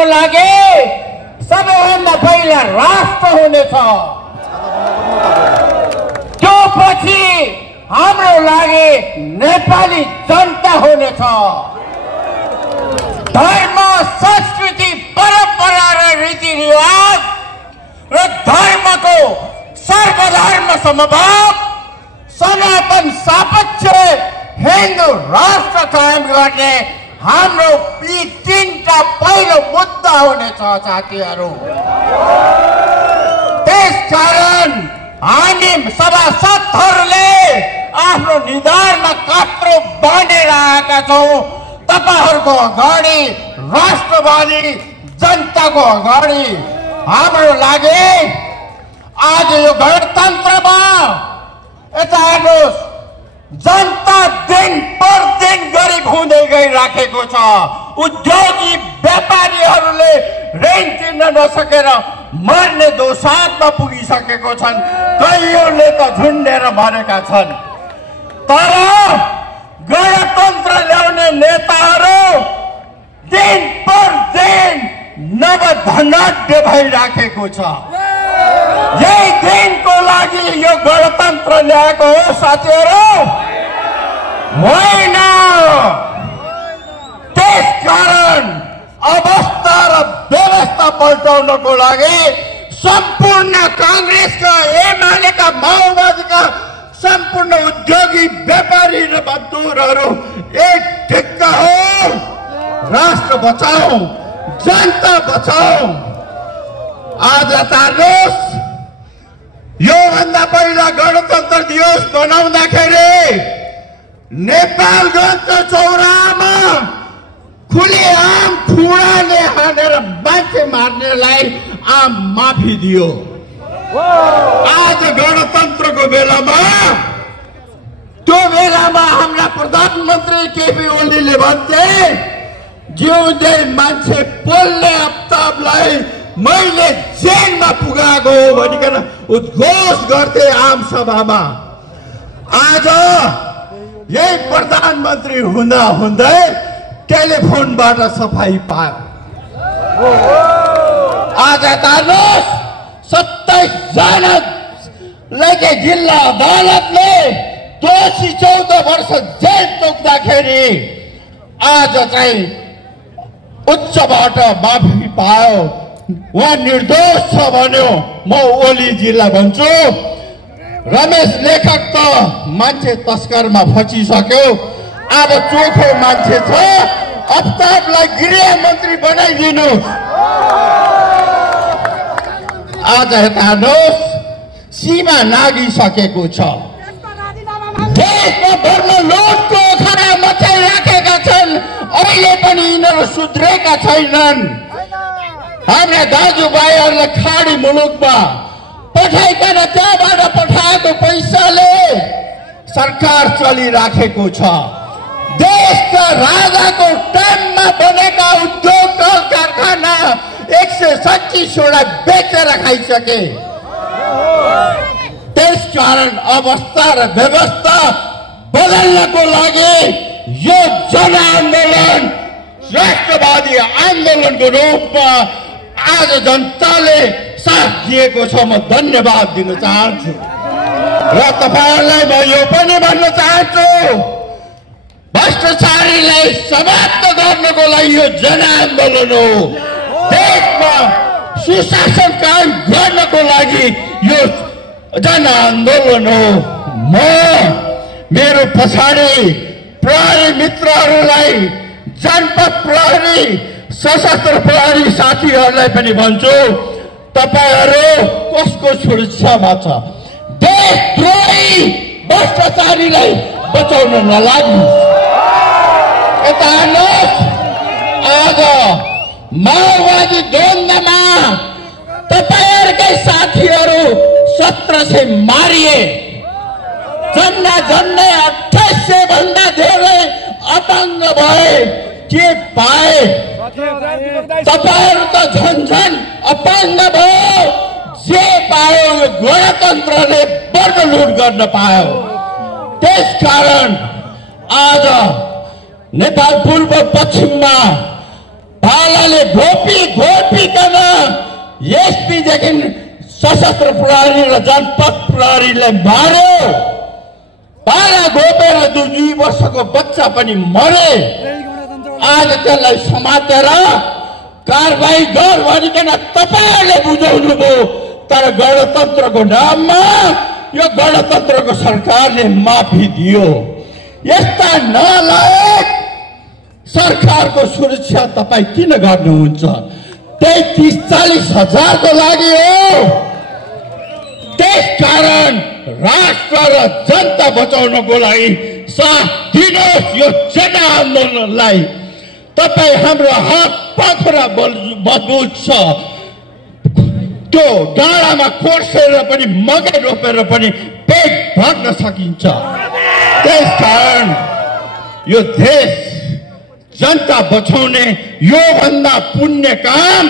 गर्नको लागि सबैभन्दा पहिला राष्ट्र हुनेछ। त्यो पछि हाम्रो लागि नेपाली जनता हुनेछ। धर्म, संस्कृति, परम्परा र रीतिरिवाज र धर्मको सर्वधर्म समभाव, सनातन सापेक्ष हिन्दू राष्ट्र कायम गर्ने हाम्रो यी तीनटा पहिलो मुद्दा हुनेछ साथीहरू। त्यसकारण हामी सभासदहरूले आफ्नो निधारमा कात्रो बाँधेर आएका छौँ तपाईहरूको अगाडि, राष्ट्रवादी जनताको अगाडि। हाम्रो लागि आज यो गणतन्त्रमा यता हेर्नुहोस्, जनता दिन पर दिन गरिब हुँदै गइराखेको छ। उद्योगी व्यापारीहरूले ऋण तिर्न नसकेर मर्ने दोसाँधमा पुगिसकेको छन्। कयौँले त झुन्डेर मरेका छन्। तर गणतन्त्र ल्याउने नेताहरू दिन पर दिन नवधनाढ्य भइराखेको छ। यही दिनको लागि यो गणतन्त्र ल्याएको हो साथीहरू, होइन। त्यसकारण अवस्था र व्यवस्था पल्टाउनको लागि सम्पूर्ण कांग्रेसका, एमालेका, माओवादीका सम्पूर्ण उद्योगी व्यापारी र मजदुरहरू एक ढिक्का हो। राष्ट्र बचाऊ, जनता बचाऊ। आज हेर्नुहोस्, योभन्दा पहिला गणतन्त्र दिवस मनाउँदाखेरि नेपालगञ्जको चौरामा खुलेआम खुडाले हानेर मान्छे मार्नेलाई आम माफी दियो। आज गणतन्त्रको बेलामा, त्यो बेलामा हाम्रा प्रधानमन्त्री केपी ओलीले भन्थे, जिउँदै मान्छे बोल्ने आफ्ताबलाई मैले जेलमा पुगाएको हो भनिकन उद्घोष गर्थे आम सभामा। आज यही प्रधानमन्त्री हुँदा हुँदै टेलिफोनबाट सफाई पायो। आज हेर्नुहोस्, 27 जनालाई जिल्ला अदालतले दोषी 14 वर्ष जेल तोक्दाखेरि आज चाहिँ उच्चबाट माफी पायो। उहाँ निर्दोष छ भन्यो। म ओलीजीलाई भन्छु, रमेश लेखक त मान्छे तस्करमा फसिसक्यो, अब चोखो मान्छे छ, आफ्ताबलाई गृहमन्त्री बनाइदिनु। आज हेर्नुहोस्, सीमा नागिसकेको छ। देशमा भर्न लोटको ओखरा मचाइराखेका छन्। अहिले पनि यिनीहरू सुध्रेका छैनन्। हाम्रा दाजुभाइहरूलाई खाडी मुलुकमा पठाइकन त्यहाँबाट पठाएको पैसाले सरकार चलिराखेको छ। देशका राजाको टाइममा बनेका उद्योग कल कारखाना 127 वटा बेचेर खाइसके। त्यसकारण अवस्था र व्यवस्था बदल्नको लागि यो जनआन्दोलन राष्ट्रवादी आन्दोलनको रूपमा आज जनताले साथ दिएको छ। म धन्यवाद दिन चाहन्छु र तपाईहरुलाई म यो पनि भन्न चाहन्छु, भ्रष्टाचारीलाई समाप्त गर्नको लागि यो जनआन्दोलन हो। देशमा सुशासन कायम गर्नको लागि यो जनआन्दोलन हो। म मेरो पछाडि प्रहरी मित्रहरूलाई, जनपद प्रहरी, सशस्त्र प्रहरी साथीहरूलाई पनि भन्छु, तपाईहरु कसको सुरक्षामा छ? देशद्रोही भ्रष्टाचारीलाई बचाउन नलाग्नु। यता हेर्नुहोस्, आज माओवादी द्वन्द्वमा तपाईहरुकै साथीहरू 1700 मारिए। झन्डै 2800 भन्दा धेरै अपाङ्ग भए। के पाए? तपाईहरु त झन् अपाङ्ग भयो। जे पायो यो गणतन्त्रले बढ लुट गर्न पायो। त्यसकारण आज नेपाल पूर्व पश्चिममा भालाले घोपिकन एसपीदेखि सशस्त्र प्रहरी र जनपद प्रहरीलाई मार्यो। भाला घोपेर 2 वर्षको बच्चा पनि मरे। आज त्यसलाई समातेर कारबाही गर भनिकन तपाईहरुले बुझाउनु भयो, तर गणतन्त्रको नाममा यो गणतन्त्रको सरकारले माफी दियो। यस्ता नलायक सरकारको सुरक्षा तपाई किन गर्नुहुन्छ? 30-40 हजारको लागि हो। त्यसकारण राष्ट्र र जनता बचाउनको लागि साथ दिनुहोस् यो जनआन्दोलनलाई। तपाई हाम्रो हात पाखुरा मजबुत छ। त्यो डाँडामा कोर्सेर पनि मकै रोपेर पनि पेट भर्न सकिन्छ। त्यसकारण यो देश जनता बचाउने यो भन्दा पुण्य काम,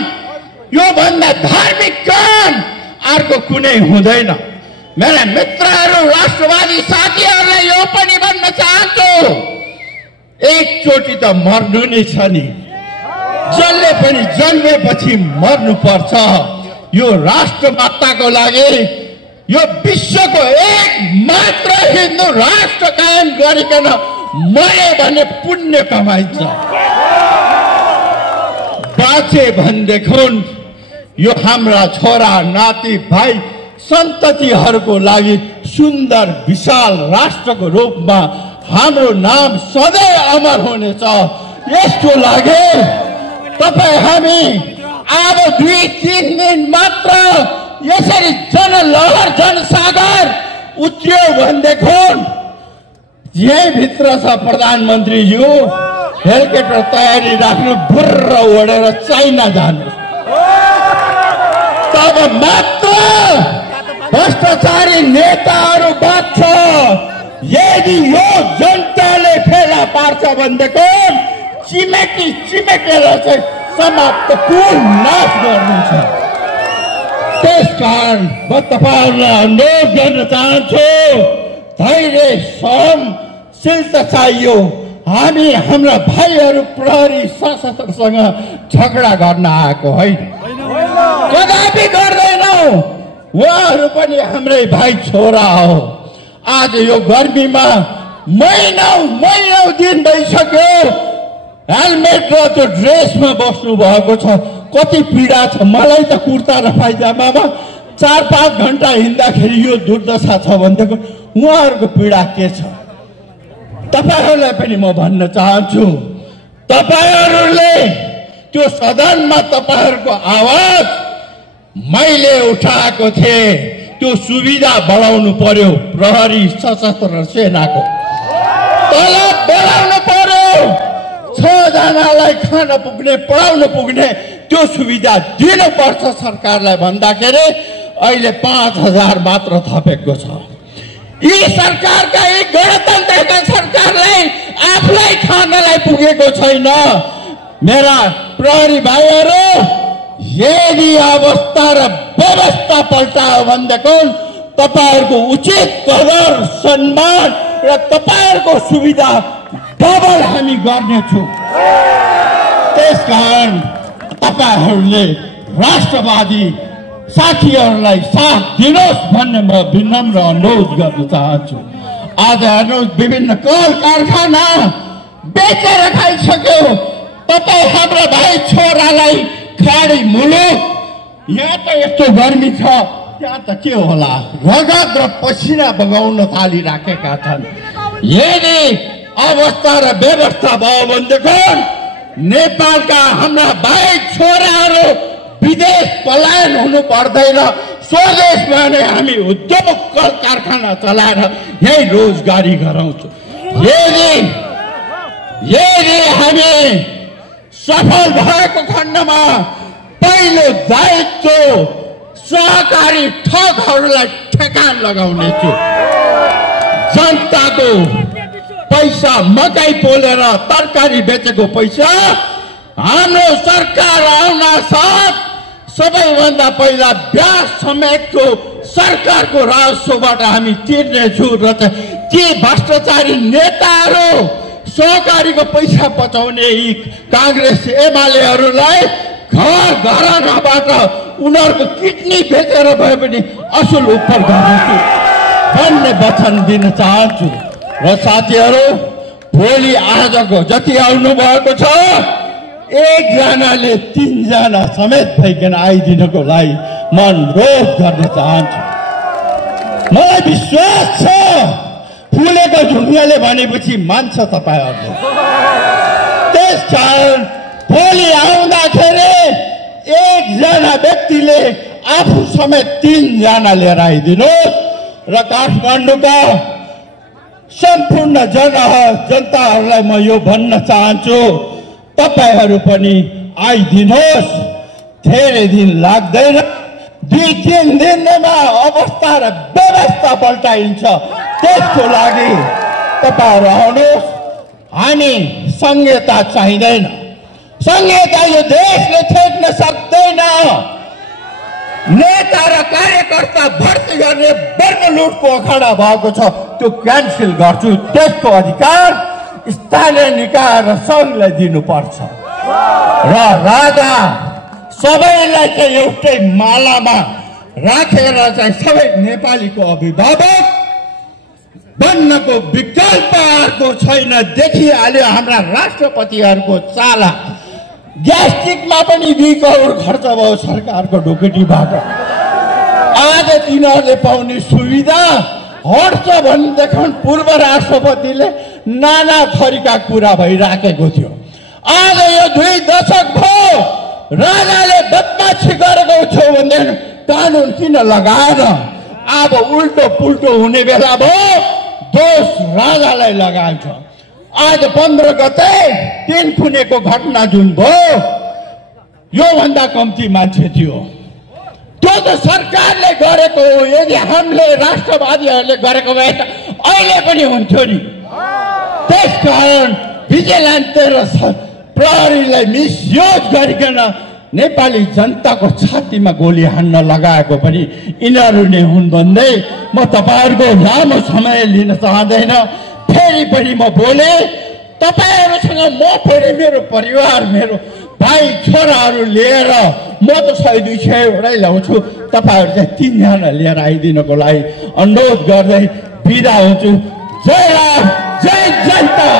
यो भन्दा धार्मिक काम अर्को कुनै हुँदैन। मेरा मित्रहरू, राष्ट्रवादी साथीहरूलाई यो पनि भन्न चाहन्छु, एकचोटि त मर्नु नै छ नि। जसले पनि जन्मेपछि मर्नु पर्छ। यो राष्ट्रमाताको लागि, यो विश्वको एक मात्र हिन्दू राष्ट्र कायम गरिकन मरे भने पुण्य कमाइन्छ। बाँचे भनेदेखि यो हाम्रा छोरा नाति भाइ सन्ततिहरूको लागि सुन्दर विशाल राष्ट्रको रूपमा हाम्रो नाम सधैँ अमर हुनेछ। यसको लागि तपाई हामी अब 2-3 दिन मात्र यसरी जनलहर जनसागर उत्रियो भनेदेखि यही भित्र छ प्रधानमन्त्रीज्यू, हेलिकप्टर तयारी राख्नु, बुर्र ओढेर चाइना जानु। तब मात्र भ्रष्टाचारी नेताहरू बाँच्छ। यदि यो जनताले फेला पार्छ भनेदेखि चिमेटेर चाहिँ समाप्त नाश गर्नुहुन्छ। त्यसकारण म तपाईहरुलाई अनुरोध गर्न चाहन्छु, धैर्य सहनशीलता चाहियो। हामी हाम्रा भाइहरू प्रहरी सशस्त्रसँग झगडा गर्न आएको होइन, कदापि गर्दैनौँ। उहाँहरू पनि हाम्रै भाइ छोरा हो। आज यो गर्मीमा महिनौ दिन भइसक्यो हेलमेट र त्यो ड्रेसमा बस्नु भएको छ। कति पीडा छ। मलाई त कुर्ता र पाइजामामा 4-5 घण्टा हिँड्दाखेरि यो दुर्दशा छ भनेदेखि उहाँहरूको पीडा के छ? तपाईहरुलाई पनि म भन्न चाहन्छु, तपाईहरुले त्यो सदनमा तपाईहरुको आवाज मैले उठाएको थिएँ। त्यो सुविधा बढाउनु पर्यो। प्रहरी सशस्त्र सेनाको तलब बढाउनु पर्यो। 6 जनालाई खान पुग्ने, पढाउन पुग्ने त्यो सुविधा दिनुपर्छ सरकारलाई भन्दाखेरि अहिले 5000 मात्र थपेको छ। यी सरकारका, यी गणतन्त्रका सरकारलाई आफूलाई खानलाई पुगेको छैन। मेरा प्रहरी भाइहरू, यदि अवस्था र व्यवस्था पल्टायो भनेदेखि तपाईहरुको उचित कदर सम्मान र तपाईहरुको सुविधा डबल हामी गर्नेछौँ। त्यसकारण तपाईहरुले राष्ट्रवादी साथीहरूलाई साथ दिनुहोस् भन्ने म विनम्र अनुरोध गर्न चाहन्छु। आज हेर्नुहोस्, विभिन्न कल कारखाना बेचेर खाइसक्यो। तपाई हाम्रा भाइ छोरालाई खाडी मुलुक, यहाँ त यस्तो गर्मी छ, त्यहाँ त के होला, रगत र पसिना बगाउन थालिराखेका छन्। यदि अवस्था र व्यवस्था भयो भनेदेखि नेपालका हाम्रा भाइ छोराहरू विदेश पलायन हुनु पर्दैन। स्वदेशमा नै हामी उद्योग कल कारखाना चलाएर यही रोजगारी गराउँछौँ। यदि हामी सफल भएको खण्डमा पहिलो दायित्व सहकारी ठगहरूलाई ठेकान लगाउने छु। जनताको पैसा, मकै पोलेर तरकारी बेचेको पैसा हाम्रो सरकार आउन साथ सबैभन्दा पहिला ब्याज समेतको सरकारको राजस्वबाट हामी तिर्नेछु र ती भ्रष्टाचारी नेताहरू सहकारीको पैसा बचाउने यी काङ्ग्रेस एमालेहरूलाई घर घरानाबाट उनीहरूको किडनी बेचेर भए पनि असुल उपर गर्छु भन्ने वचन दिन चाहन्छु। र साथीहरू, भोलि आजको जति आउनु भएको छ, एकजनाले 3 जना समेत भइकन आइदिनको लागि म अनुरोध गर्न चाहन्छु। मलाई विश्वास छ फुलेको ढुङ्गाले भनेपछि मान्छ तपाईँहरूले। त्यसकारण भोलि आउँदाखेरि एकजना व्यक्तिले आफू समेत 3 जना लिएर आइदिनुहोस् र काठमाडौँका सम्पूर्ण जनताहरूलाई म यो भन्न चाहन्छु, तपाईहरू पनि आइदिनुहोस्। धेरै दिन लाग्दैन, 2-3 दिनमा अवस्था र व्यवस्था पल्टाइन्छ। त्यसको लागि तपाईहरू आउनुहोस्। हामी संहिता चाहिँदैन, संहिता यो देशले छेक्न सक्दैन। नेता र कार्यकर्ता भर्ती गर्ने वर्ग लुटको अखाडा भएको छ, त्यो क्यान्सल गर्छु। त्यसको अधिकार स्थानीय निकाय र सङ्घलाई दिनुपर्छ। र राजा सबैलाई चाहिँ एउटै मालामा राखेर चाहिँ सबै नेपालीको अभिभावक बन्नको विकल्प अर्को छैन। देखिहाल्यो हाम्रा राष्ट्रपतिहरूको चाला। ग्यास्ट्रिकमा पनि 2 करोड खर्च भयो सरकारको ढुकुटीबाट। आज तिनीहरूले पाउने सुविधा हट्छ भनेदेखि पूर्व राष्ट्रपतिले नाना थरीका कुरा भइराखेको थियो। आज यो 2 दशक भयो राजाले बदमासी गरेको थियो भनेदेखि कानुन किन लगाएन? अब उल्टो पुल्टो हुने बेला भयो, दोष राजालाई लगाइन्छ। आज 15 गते 3 खुनेको घटना जुन भयो, योभन्दा कम्ती मान्छे थियो। त्यो त सरकारले गरेको हो। यदि हामीले राष्ट्रवादीहरूले गरेको भए त अहिले पनि हुन्थ्यो नि। त्यसकारण भिजिलेन्स र प्रहरीलाई मिसयुज गरिकन नेपाली जनताको छातीमा गोली हान्न लगाएको पनि यिनीहरू नै हुन् भन्दै म तपाईँहरूको लामो समय लिन चाहँदैन। फेरि पनि म बोले, तपाईँहरूसँग म फेरि मेरो परिवार, मेरो भाइ छोराहरू लिएर म त 100-200 वटै ल्याउँछु। तपाईँहरू चाहिँ 3 जना लिएर आइदिनको लागि अनुरोध गर्दै बिदा हुन्छु। जय राम, जय जनता।